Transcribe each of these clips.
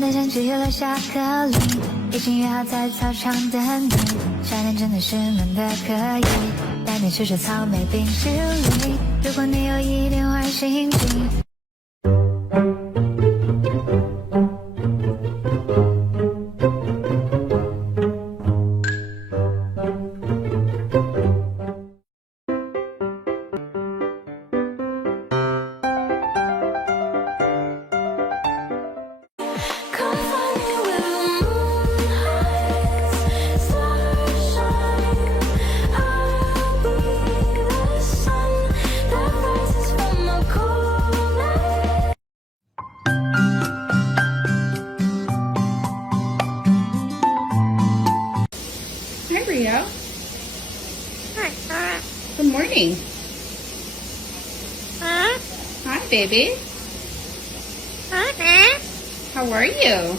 的像积了下颗粒，已经约好在操场等你。夏天真的是闷的可以，带你吃吃草莓冰淇淋。如果你有一点坏心情。Hi, Rio. Good morning. Hi, baby. How are you?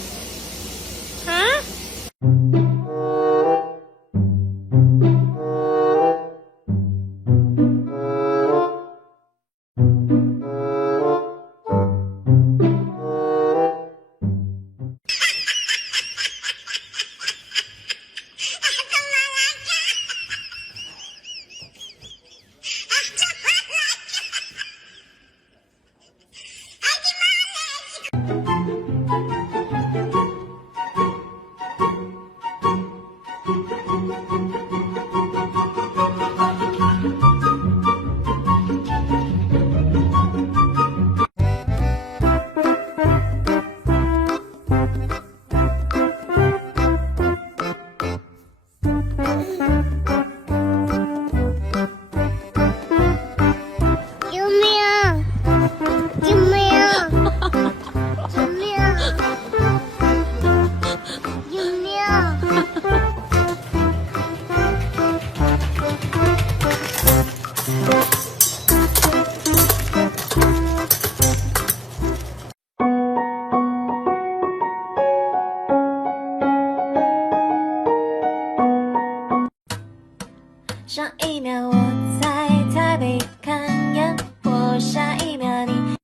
一秒我在台北看烟火，下一秒你。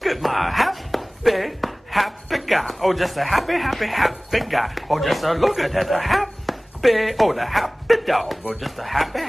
Look at my happy guy. Oh, just a happy guy. Oh, just a look at that, the happy dog. Oh, just a happy.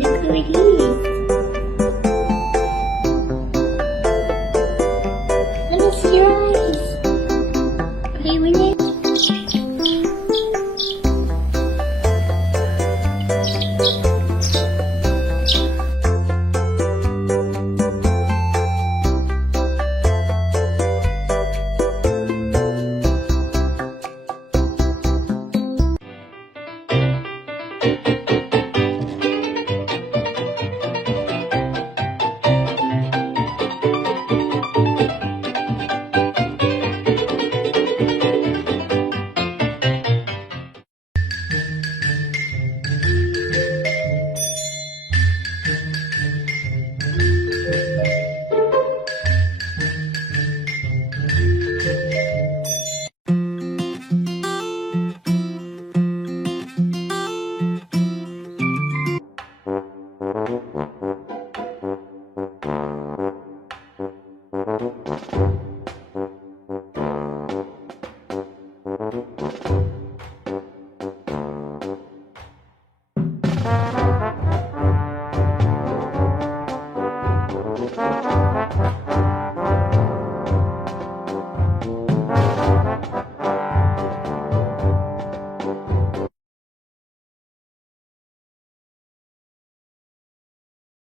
Look who it is. Let me see your eyes. Play with it.